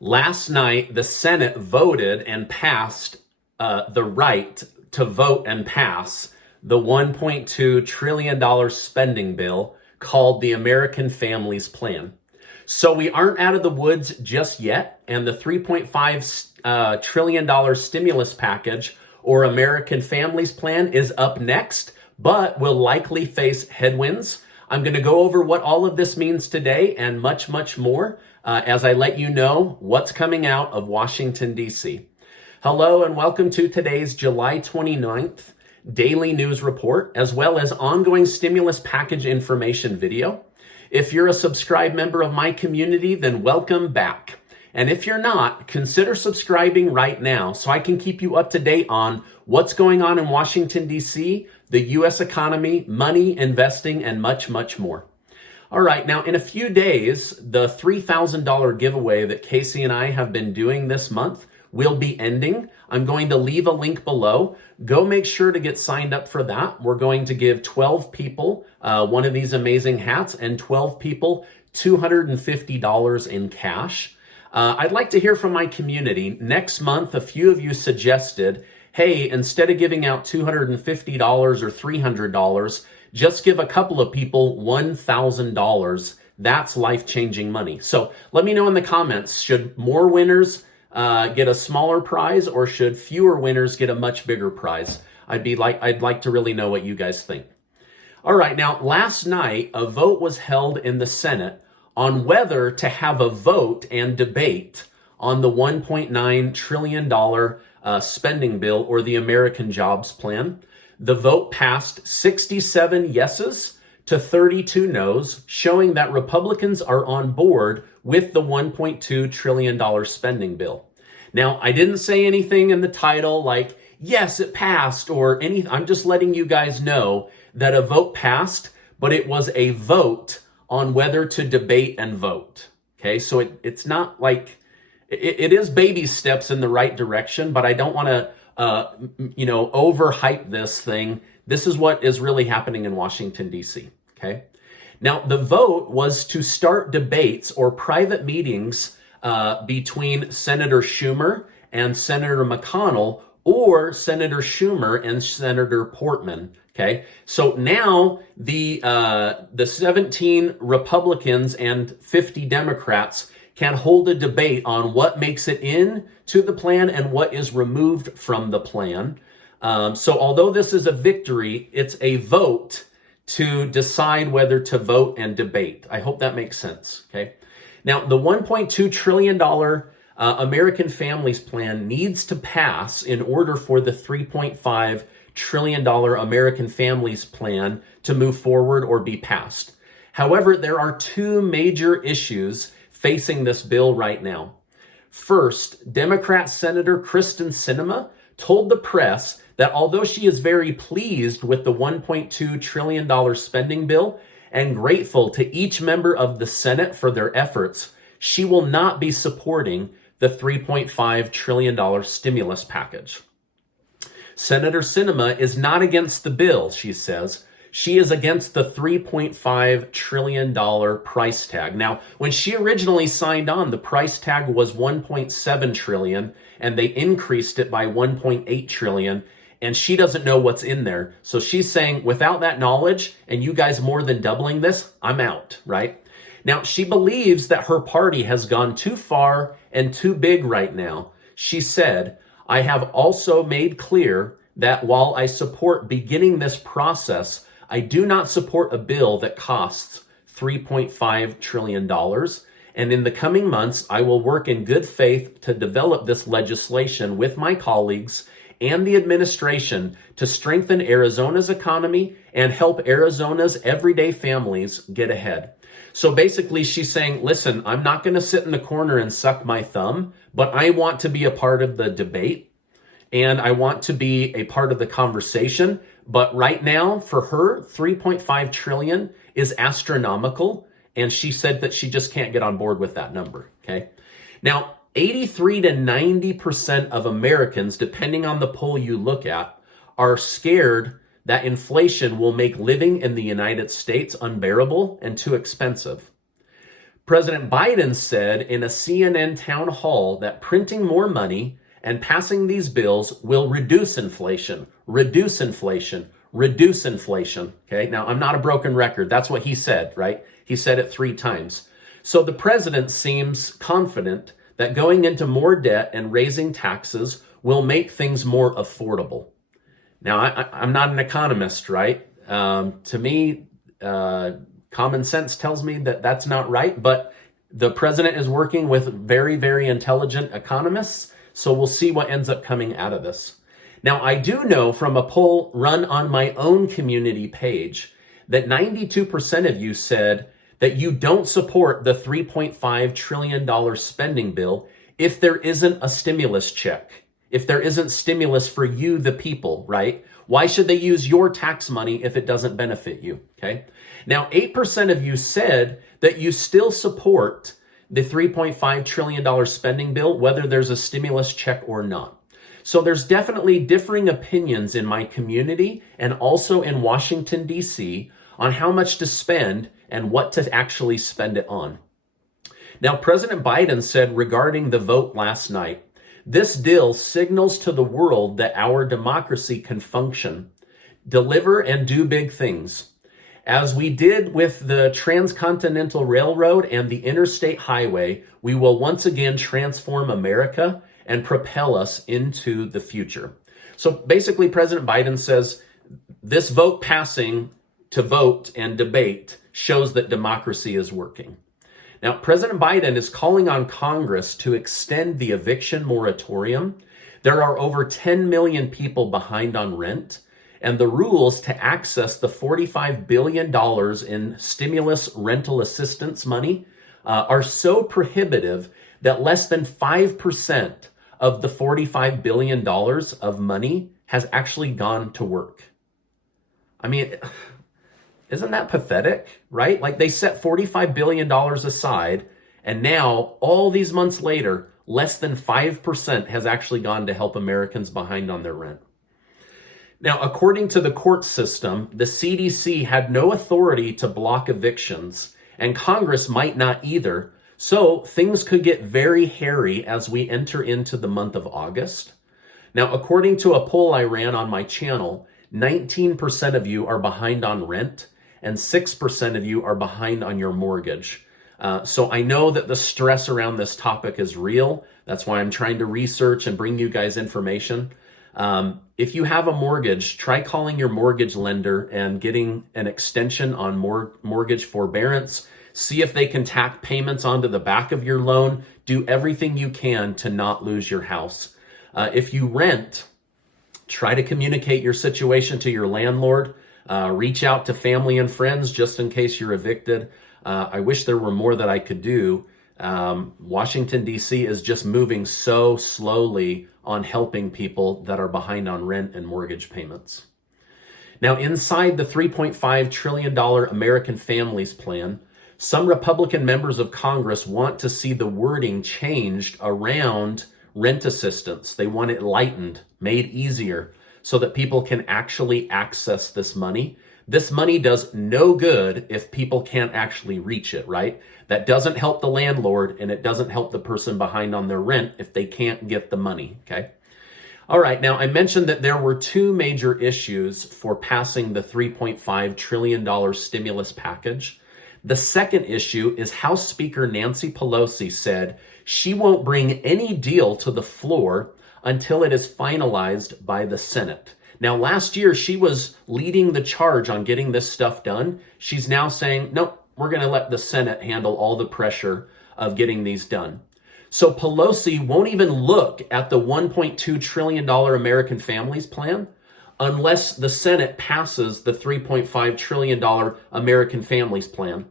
Last night, the Senate voted and passed the right to vote and pass the $1.2 trillion spending bill called the American Families Plan. So we aren't out of the woods just yet, and the $3.5 trillion stimulus package or American Families Plan is up next, but will likely face headwinds. I'm going to go over what all of this means today and much, much more as I let you know what's coming out of Washington, D.C. Hello and welcome to today's July 29th daily news report, as well as ongoing stimulus package information video. If you're a subscribed member of my community, then welcome back. And if you're not, consider subscribing right now so I can keep you up to date on what's going on in Washington, D.C., the U.S. economy, money, investing, and much, much more. All right, now in a few days, the $3,000 giveaway that Casey and I have been doing this month will be ending. I'm going to leave a link below. Go make sure to get signed up for that. We're going to give 12 people one of these amazing hats and 12 people $250 in cash. I'd like to hear from my community. Next month, a few of you suggested, hey, instead of giving out $250 or $300, just give a couple of people $1,000. That's life-changing money. So let me know in the comments, should more winners get a smaller prize, or should fewer winners get a much bigger prize? I'd like to really know what you guys think. All right, now last night, a vote was held in the Senate on whether to have a vote and debate on the $1.9 trillion spending bill or the American Jobs Plan. The vote passed 67 yeses to 32 noes, showing that Republicans are on board with the $1.2 trillion spending bill. Now, I didn't say anything in the title like, yes, it passed, or anything. I'm just letting you guys know that a vote passed, but it was a vote on whether to debate and vote. Okay, so it's not like, it is baby steps in the right direction, but I don't want to, overhype this thing. This is what is really happening in Washington, D.C., okay? Now, the vote was to start debates or private meetings between Senator Schumer and Senator McConnell, or Senator Schumer and Senator Portman. Okay, so now the 17 Republicans and 50 Democrats can hold a debate on what makes it in to the plan and what is removed from the plan. So although this is a victory, it's a vote to decide whether to vote and debate. I hope that makes sense. Okay, now the $1.2 trillion American Families Plan needs to pass in order for the $3.5 trillion American Families Plan to move forward or be passed. However, there are two major issues facing this bill right now. First, Democrat Senator Kyrsten Sinema told the press that although she is very pleased with the $1.2 trillion spending bill and grateful to each member of the Senate for their efforts, she will not be supporting the $3.5 trillion stimulus package. Senator Sinema is not against the bill, she says. She is against the $3.5 trillion price tag. Now, when she originally signed on, the price tag was $1.7 trillion, and they increased it by $1.8 trillion, and she doesn't know what's in there. So she's saying, without that knowledge, and you guys more than doubling this, I'm out, right? Now, she believes that her party has gone too far and too big right now. She said, I have also made clear that while I support beginning this process, I do not support a bill that costs $3.5 trillion. And in the coming months, I will work in good faith to develop this legislation with my colleagues and the administration to strengthen Arizona's economy and help Arizona's everyday families get ahead. So basically, she's saying, listen, I'm not going to sit in the corner and suck my thumb, but I want to be a part of the debate and I want to be a part of the conversation. But right now, for her, $3.5 trillion is astronomical. And she said that she just can't get on board with that number. Okay. Now, 83 to 90% of Americans, depending on the poll you look at, are scared that inflation will make living in the United States unbearable and too expensive. President Biden said in a CNN town hall that printing more money and passing these bills will reduce inflation, reduce inflation, reduce inflation. Okay, now I'm not a broken record. That's what he said, right? He said it 3 times. So the president seems confident that going into more debt and raising taxes will make things more affordable. Now, I'm not an economist, right? To me, common sense tells me that that's not right, but the president is working with very, very intelligent economists, so we'll see what ends up coming out of this. Now, I do know from a poll run on my own community page that 92% of you said that you don't support the $3.5 trillion spending bill if there isn't a stimulus check, if there isn't stimulus for you, the people, right? Why should they use your tax money if it doesn't benefit you, okay? Now, 8% of you said that you still support the $3.5 trillion spending bill, whether there's a stimulus check or not. So there's definitely differing opinions in my community and also in Washington, D.C. on how much to spend and what to actually spend it on. Now, President Biden said regarding the vote last night, this deal signals to the world that our democracy can function, deliver, and do big things. As we did with the Transcontinental Railroad and the Interstate Highway, we will once again transform America and propel us into the future. So basically, President Biden says this vote passing to vote and debate shows that democracy is working. Now, President Biden is calling on Congress to extend the eviction moratorium. There are over 10 million people behind on rent, and the rules to access the $45 billion in stimulus rental assistance money are so prohibitive that less than 5% of the $45 billion of money has actually gone to work. I mean, isn't that pathetic, right? Like they set $45 billion aside, and now all these months later, less than 5% has actually gone to help Americans behind on their rent. Now, according to the court system, the CDC had no authority to block evictions, and Congress might not either. So things could get very hairy as we enter into the month of August. Now, according to a poll I ran on my channel, 19% of you are behind on rent and 6% of you are behind on your mortgage. So I know that the stress around this topic is real. That's why I'm trying to research and bring you guys information. If you have a mortgage, try calling your mortgage lender and getting an extension on mortgage forbearance. See if they can tack payments onto the back of your loan. Do everything you can to not lose your house. If you rent, try to communicate your situation to your landlord. Reach out to family and friends just in case you're evicted. I wish there were more that I could do. Washington, D.C. is just moving so slowly on helping people that are behind on rent and mortgage payments. Now, inside the $3.5 trillion American Families Plan, some Republican members of Congress want to see the wording changed around rent assistance. They want it lightened, made easier, so that people can actually access this money. This money does no good if people can't actually reach it, right? That doesn't help the landlord, and it doesn't help the person behind on their rent if they can't get the money, okay? All right, now I mentioned that there were 2 major issues for passing the $3.5 trillion stimulus package. The second issue is House Speaker Nancy Pelosi said she won't bring any deal to the floor until it is finalized by the Senate. Now, last year, she was leading the charge on getting this stuff done. She's now saying, nope, we're going to let the Senate handle all the pressure of getting these done. So Pelosi won't even look at the $1.2 trillion American Families Plan unless the Senate passes the $3.5 trillion American Families Plan.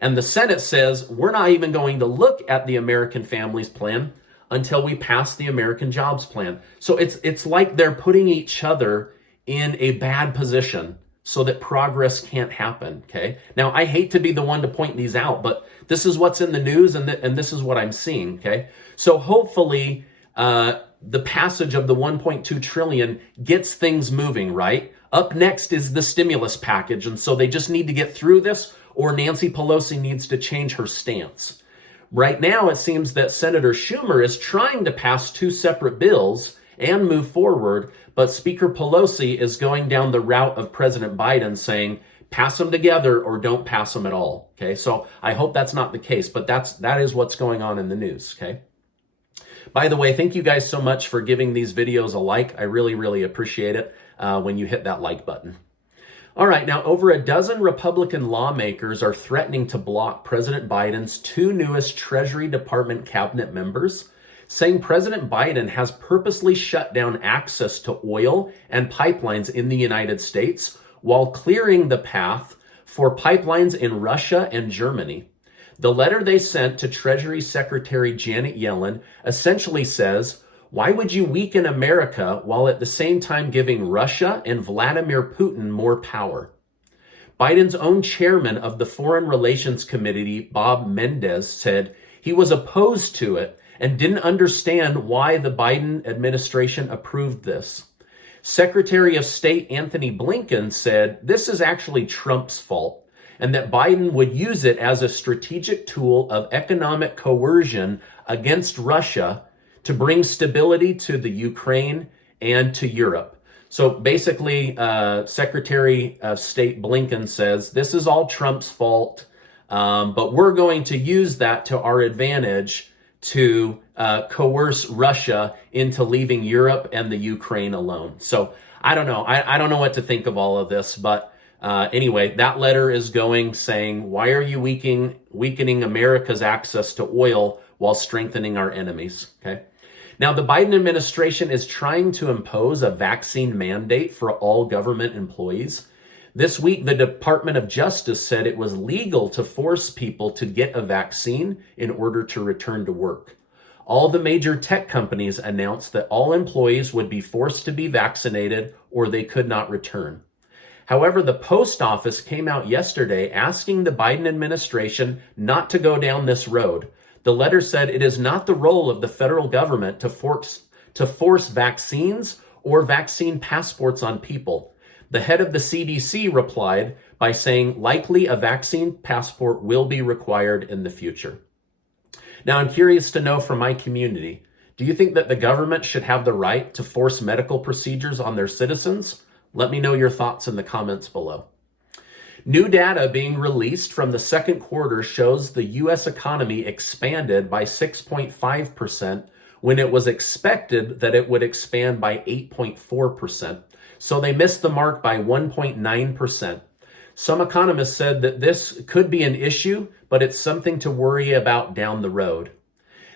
And the Senate says, we're not even going to look at the American Families Plan until we pass the American Jobs Plan. So it's like they're putting each other in a bad position so that progress can't happen, okay? Now, I hate to be the one to point these out, but this is what's in the news and this is what I'm seeing, okay? So hopefully the passage of the 1.2 trillion gets things moving, right? Up next is the stimulus package, and so they just need to get through this, or Nancy Pelosi needs to change her stance. Right now, it seems that Senator Schumer is trying to pass two separate bills and move forward, but Speaker Pelosi is going down the route of President Biden, saying, pass them together or don't pass them at all. Okay, so I hope that's not the case, but that is what's going on in the news. Okay. By the way, thank you guys so much for giving these videos a like. I really, really appreciate it when you hit that like button. All right, now over a dozen Republican lawmakers are threatening to block President Biden's two newest Treasury Department cabinet members, saying President Biden has purposely shut down access to oil and pipelines in the United States while clearing the path for pipelines in Russia and Germany. The letter they sent to Treasury Secretary Janet Yellen essentially says, why would you weaken America while at the same time giving Russia and Vladimir Putin more power? Biden's own chairman of the Foreign Relations Committee, Bob Menendez, said he was opposed to it and didn't understand why the Biden administration approved this. Secretary of State Anthony Blinken said this is actually Trump's fault, and that Biden would use it as a strategic tool of economic coercion against Russia to bring stability to the Ukraine and to Europe. So basically, Secretary of State Blinken says this is all Trump's fault, but we're going to use that to our advantage to coerce Russia into leaving Europe and the Ukraine alone. So I don't know. I don't know what to think of all of this, but anyway, that letter is going saying, why are you weakening America's access to oil while strengthening our enemies? Okay. Now, the Biden administration is trying to impose a vaccine mandate for all government employees. This week, the Department of Justice said it was legal to force people to get a vaccine in order to return to work. All the major tech companies announced that all employees would be forced to be vaccinated or they could not return. However, the post office came out yesterday asking the Biden administration not to go down this road. The letter said it is not the role of the federal government to force vaccines or vaccine passports on people. The head of the CDC replied by saying likely a vaccine passport will be required in the future. Now, I'm curious to know from my community, do you think that the government should have the right to force medical procedures on their citizens? Let me know your thoughts in the comments below. New data being released from the second quarter shows the U.S. economy expanded by 6.5% when it was expected that it would expand by 8.4%. So they missed the mark by 1.9%. Some economists said that this could be an issue, but it's something to worry about down the road.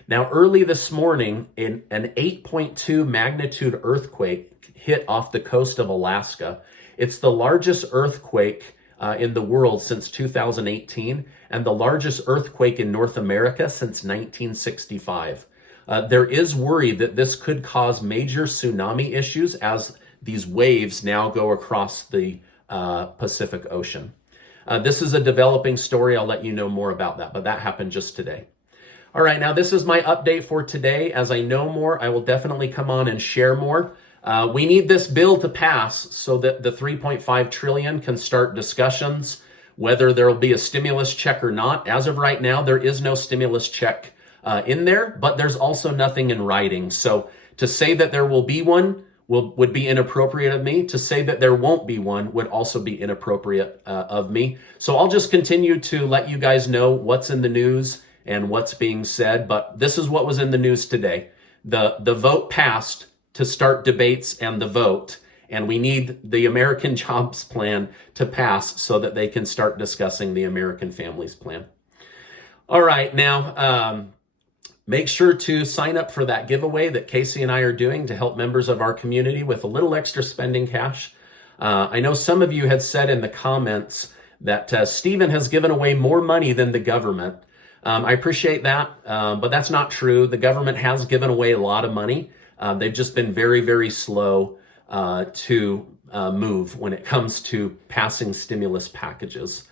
Now, early this morning, an 8.2 magnitude earthquake hit off the coast of Alaska. It's the largest earthquake in the world since 2018 and the largest earthquake in North America since 1965. There is worry that this could cause major tsunami issues as these waves now go across the Pacific Ocean. This is a developing story. I'll let you know more about that, but that happened just today. All right, now this is my update for today. As I know more, I will definitely come on and share more. We need this bill to pass so that the $3.5 trillion can start discussions, whether there will be a stimulus check or not. As of right now, there is no stimulus check in there, but there's also nothing in writing. So to say that there will be one would be inappropriate of me. To say that there won't be one would also be inappropriate of me. So I'll just continue to let you guys know what's in the news and what's being said. But this is what was in the news today. The vote passed to start debates and the vote. And we need the American Jobs Plan to pass so that they can start discussing the American Families Plan. All right, now make sure to sign up for that giveaway that Casey and I are doing to help members of our community with a little extra spending cash. I know some of you had said in the comments that Stephen has given away more money than the government. I appreciate that, but that's not true. The government has given away a lot of money. They've just been very, very slow to move when it comes to passing stimulus packages.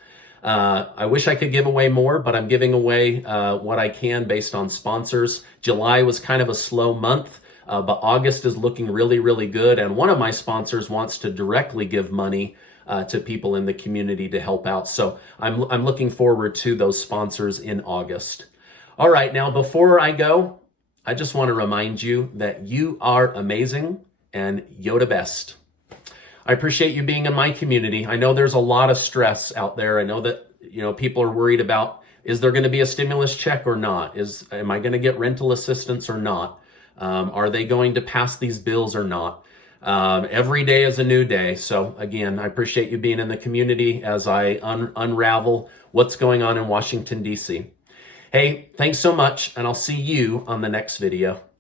I wish I could give away more, but I'm giving away what I can based on sponsors. July was kind of a slow month, but August is looking really, really good. And one of my sponsors wants to directly give money to people in the community to help out. So I'm looking forward to those sponsors in August. All right, now before I go, I just want to remind you that you are amazing and Yoda best. I appreciate you being in my community. I know there's a lot of stress out there. I know that, people are worried about, is there going to be a stimulus check or not? Am I going to get rental assistance or not? Are they going to pass these bills or not? Every day is a new day. So again, I appreciate you being in the community as I unravel what's going on in Washington, D.C. Hey, thanks so much, and I'll see you on the next video.